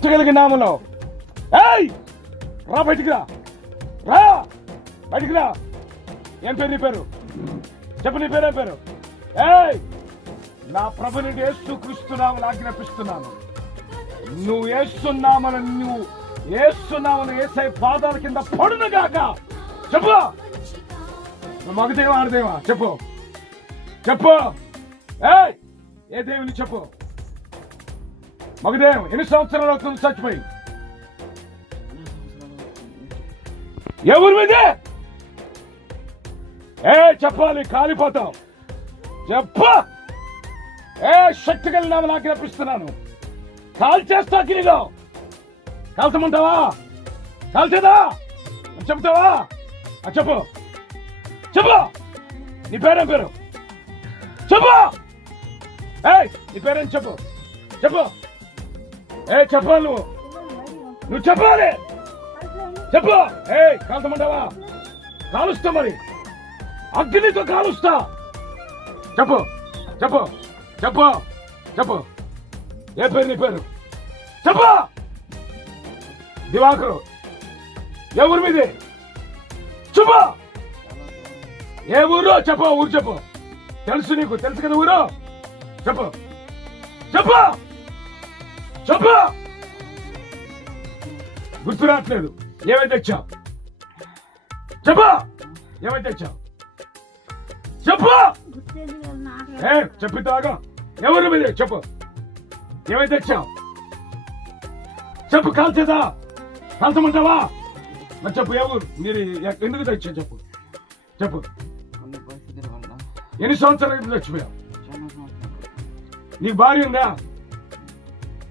శక్తి కలిగిన నామములో ఏయ్ రా బయటికి రా రా బయటికి రా. ఏం పేరు నీ పేరు? చెప్పు నీ పేరు ఏం పేరు? ఏయ్ నా ప్రభుని యేసుక్రీస్తునామమున ఆజ్ఞాపిస్తున్నాను. నువ్వు యేసునామమున యేసయ్య పాదాల కింద పడునుగాక. చెప్పు మగదేవా ఆడదేవా చెప్పు చెప్పు. ఏయ్ ఏ దేవుని చెప్పు. మగదేవం ఎన్ని సంవత్సరాలు అవుతుంది చచ్చిపోయి? ఎవరి మీదే? చెప్పాలి, కాలిపోతావు. చెప్ప. శక్తి కలిగిన నామమున ఆజ్ఞాపిస్తున్నాను. కాల్చేస్తా గిరిలో. కాల్చమంటావా? కాల్చేదా చెప్తావా? చెప్పు చెప్పు. నీ పేరేం పేరు? చెప్పు. నీ పేరేం చెప్పు చెప్పు. చెప్పాలి నువ్వు చెప్పాలి. చెప్పు. కాల్చమంటావా? కాలుస్తా, మరి అగ్నితో కాలుస్తా. చెప్పు చెప్పు చెప్పు చెప్పు. ఏ పేరు నీ పేరు? చెప్పు. దివాకరు. ఎవరి మీదే? చెప్పు. ఏ ఊరు? చెప్పు. ఊరు చెప్పు. తెలుసు నీకు, తెలుసు కదా ఊరు. చెప్పు చెప్పు చెప్పు. గుర్తు రావట్లేదు. ఏమైతే తెచ్చావు? చెప్పు. ఏమైతే తెచ్చావు? చెప్పు. చెప్పితాగా. ఎవరి మీద? చెప్పు. ఏమైతే తెచ్చావు? చెప్పు. కాల్చేదా? కాల్చమంటావా? మరి చెప్పు. ఎవరు మీరు? ఎందుకు తెచ్చా చెప్పు చెప్పు. ఎన్ని సంవత్సరాలు చచ్చిపోయావు? నీకు భార్య ఉందా?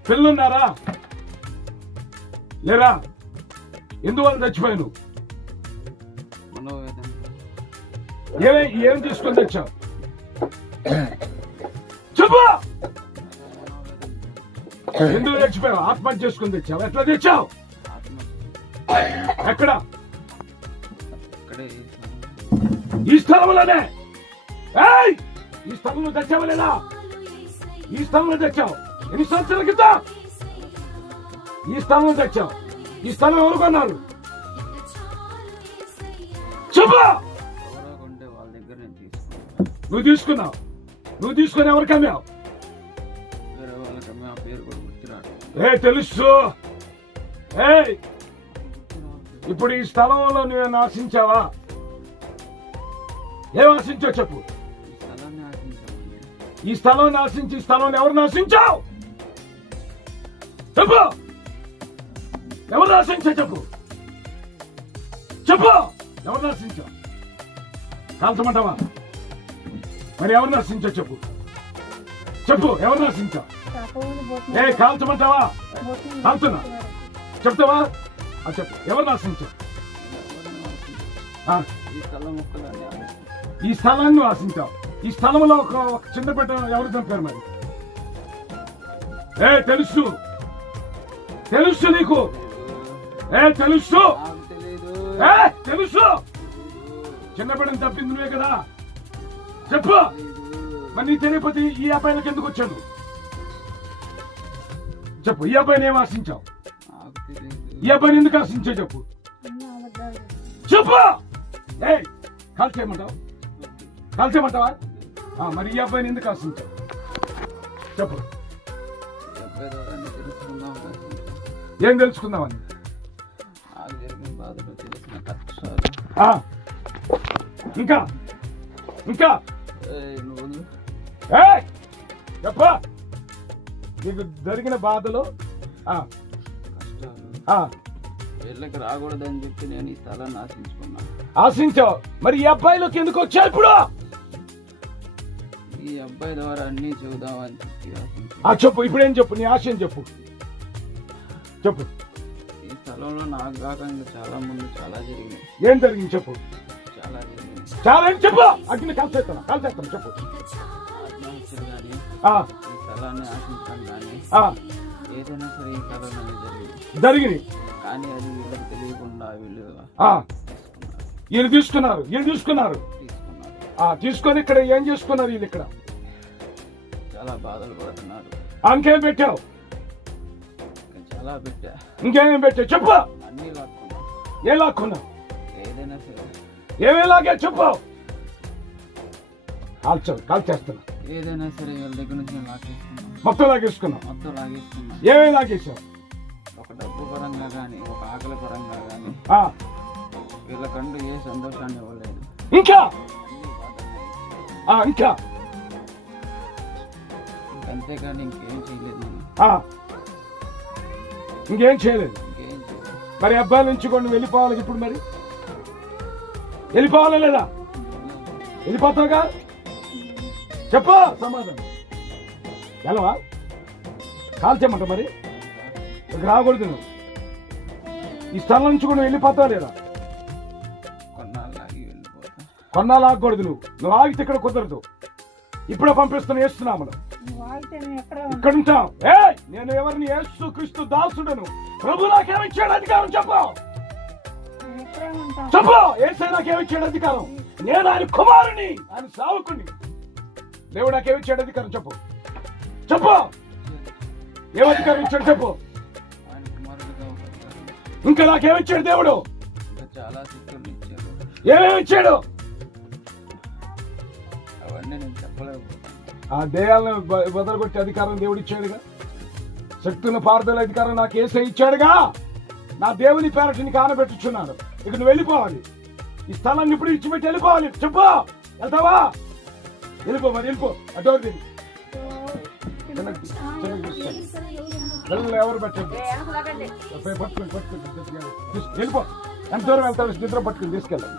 పిల్లలున్నారా? లేరా? ఎందువల్ల చచ్చిపోయావు? ఏం తీసుకొని తెచ్చావు? చెప్పు. ఎందుకు తెచ్చిపోయావు? ఆత్మహత్య చేసుకుని తెచ్చావు. ఎట్లా తెచ్చావు? ఎక్కడ? ఈ స్థలంలోనే. ఈ స్థలంలో తెచ్చావా లేదా? ఈ స్థలంలో తెచ్చావు. ఎన్ని సంవత్సరాల క్రితం ఈ స్థలంలో తెచ్చావు? ఈ స్థలం ఎవరు కొన్నారు? చెప్పు. నువ్వు తీసుకున్నావు. నువ్వు తీసుకుని ఎవరికి అమ్మావు? తెలుసు. ఇప్పుడు ఈ స్థలంలో నువ్వు ఆశించావా? ఏం ఆశించావు చెప్పు. ఈ స్థలం ఆశించి ఈ స్థలం ఎవరు ఆశించావు? చెప్పు. ఎవరు ఆశించావు చెప్పు చెప్పు. ఎవరు ఆశించావు? కాల్చమంటావా? మరి ఎవరు ఆశించావు చెప్పు చెప్పు. ఎవరు ఆశించావు? కాల్చమంటావా? కాల్చున్నా చెప్తావా? చెప్పు. ఎవరు ఆశించావు? ఈ స్థలాన్ని నువ్వు ఆశించావు. ఈ స్థలంలో ఒక చిన్న బిడ్డ ఎవరు చంపారు మరి? తెలుసు. తెలుసు నీకు. తెలుసు. తెలుసు. చిన్న బిడ్డను తప్పింది నువ్వే కదా. చెప్పు. మరి నీ తెలియకపోతే ఈ అబ్బాయిలకు ఎందుకు వచ్చాను? చెప్పు. ఈ అబ్బాయిని ఏం ఆశించావు? ఈ అబ్బాయిని ఎందుకు ఆశించావు చెప్పు చెప్పు. కాల్చేయమంటావు? కాల్చేయమంటావా? మరి ఈ అబ్బాయిని ఎందుకు ఆశించావు చెప్పు. ఏం తెలుసుకుందామని? ఇంకా ఇంకా చెప్ప. నీకు జరిగిన బాధలు వీళ్ళకి రాకూడదని చెప్పి నేను ఈ స్థలాన్ని ఆశించుకున్నా. ఆశించావు. మరి ఈ అబ్బాయిలోకి ఎందుకు వచ్చావు ఇప్పుడు? ఈ అబ్బాయి ద్వారా అన్ని చూద్దామని చెప్పి చెప్పు. ఇప్పుడేం చెప్పు. నీ ఆశయం చెప్పు చెప్పు. ఈ స్థలంలో నాకు కాక చాలా ముందు చాలా జరిగింది. ఏం జరిగింది చెప్పు. చాలా జరిగింది. చాలా ఏం చెప్పు. అగ్ని కాల్చేస్తాను చెప్పు. ఆత్మహత్యలు కానీ ఈ స్థలాన్ని ఆశించడం కానీ ఏదైనా సరే ఈ స్థలంలో జరిగింది. కానీ అది వీళ్ళకి తెలియకుండా వీళ్ళు తీసుకున్నారు. తీసుకొని ఇక్కడ ఏం చేసుకున్నారు? వీళ్ళు ఇక్కడ చాలా బాధలు పడుతున్నారు. అంకేం పెట్టావు? అలా పెట్టా. ఇంకేమేమి పెట్టా చెప్పు. అన్నీ లాక్కున్నా. ఏ లాక్కున్నావు? ఏదైనా సరే. ఏమేలాగే చెప్పు. కాల్ చేస్తున్నా. ఏదైనా సరే వీళ్ళ దగ్గర నుంచి నేను లాగేసుకున్నా. మొత్తం లాగేసుకున్నావు? మొత్తం లాగేసుకున్నా. ఏమేమి లాగేసావు? ఒక డబ్బు పరంగా కానీ, ఒక ఆకలి పరంగా కానీ వీళ్ళకంటూ ఏ సంతోషాన్ని ఇవ్వలేదు. ఇంకా అన్నీ బాధనే. ఇంకా అంతేకాని ఇంకేం చేయలేదు నేను. ఇంకేం చేయలేదు. ఇంకేం చేయలేదు. మరి అబ్బాయి నుంచి కొన్ని వెళ్ళిపోవాలి ఇప్పుడు. మరి వెళ్ళిపోవాలా లేదా? వెళ్ళిపోతావుగా? చెప్పు సమాధానం. వెళ్ళవా? కాల్ చేయమంట. మరి ఇక్కడ రాకూడదు నువ్వు. ఈ స్థలం నుంచి కూడా వెళ్ళిపోతావు లేదా? కొన్నాళ్ళు ఆగి వెళ్ళిపోతా. కొన్నాళ్ళు ఆగకూడదు. నువ్వు ఆగితే ఇక్కడ కుదరదు. ఇప్పుడే పంపిస్తున్నా. వేస్తున్నాము ఇక్కడ ఉంటాం. నేను ఎవరిని? యేసు క్రీస్తు దాసుడను. ప్రభు నాకేమిచ్చాడు అధికారం? చెప్పు చెప్పు. యేసే నాకేమిచ్చాడు అధికారం? నేను ఆయన కుమారుని, ఆయన సేవకుని. దేవుడు నాకేమిచ్చాడు అధికారం? చెప్పు చెప్పు. ఏం అధికారం ఇచ్చాడు చెప్పు. ఆయన కుమారుడిగా ఉంటాడు. ఇంకా నాకేమిచ్చాడు దేవుడు? ఇంకా చాలా శక్తులు ఇచ్చాడు. ఏమేమి ఇచ్చాడు? అవన్నీ నేను చెప్పలేకపోతాను. ఆ దేయాలను బదలగొట్టే అధికారం దేవుడు ఇచ్చాడుగా. శక్తులను పారుదల అధికారం నాకు యేసే ఇచ్చాడుగా. నా దేవుని పేరట నీకు ఆనబెట్టుచున్నాను. ఇక నువ్వు వెళ్ళిపోవాలి. ఈ స్థలాన్ని ఇప్పుడు ఇచ్చిపెట్టి వెళ్ళిపోవాలి. చెప్పు. వెళ్తావా? వెళ్ళిపో. మరి వెళ్ళిపో. అడోర్ తిరిగి ఎవరు పెట్టండి. పట్టుకుని వెళ్ళిపో. ఎంత దూరం వెళ్తావు? నిద్ర పట్టుకుని తీసుకెళ్ళండి.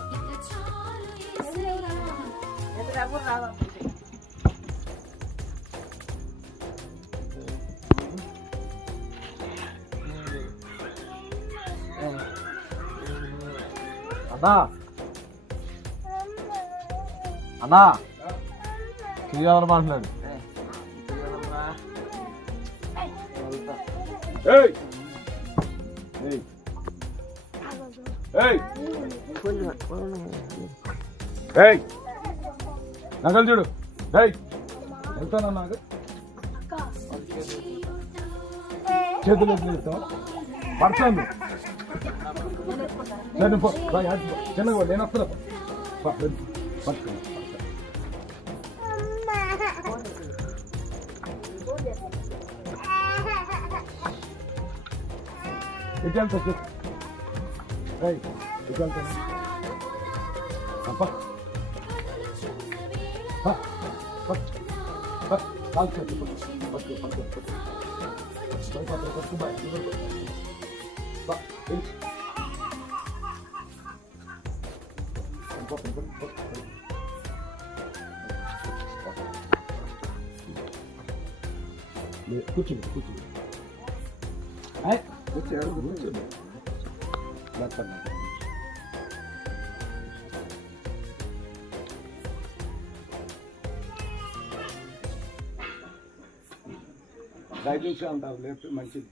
అన్నా అన్నా తీయాలని మాట్లాడు. నగలు చూడు. వెళ్తానన్నా. చేతులు ఎత్తుతావు పడతాను. చిన్నగా నేను వస్తున్నా. పట్టుకుని ఎటు వెళ్తావు? ఎటు వెళ్తాను? కాల్ చేసి కూర్చోండి. కూర్చోండి. కూర్చోండి. దయచేసి అంటారు. లేకపోతే మంచిది.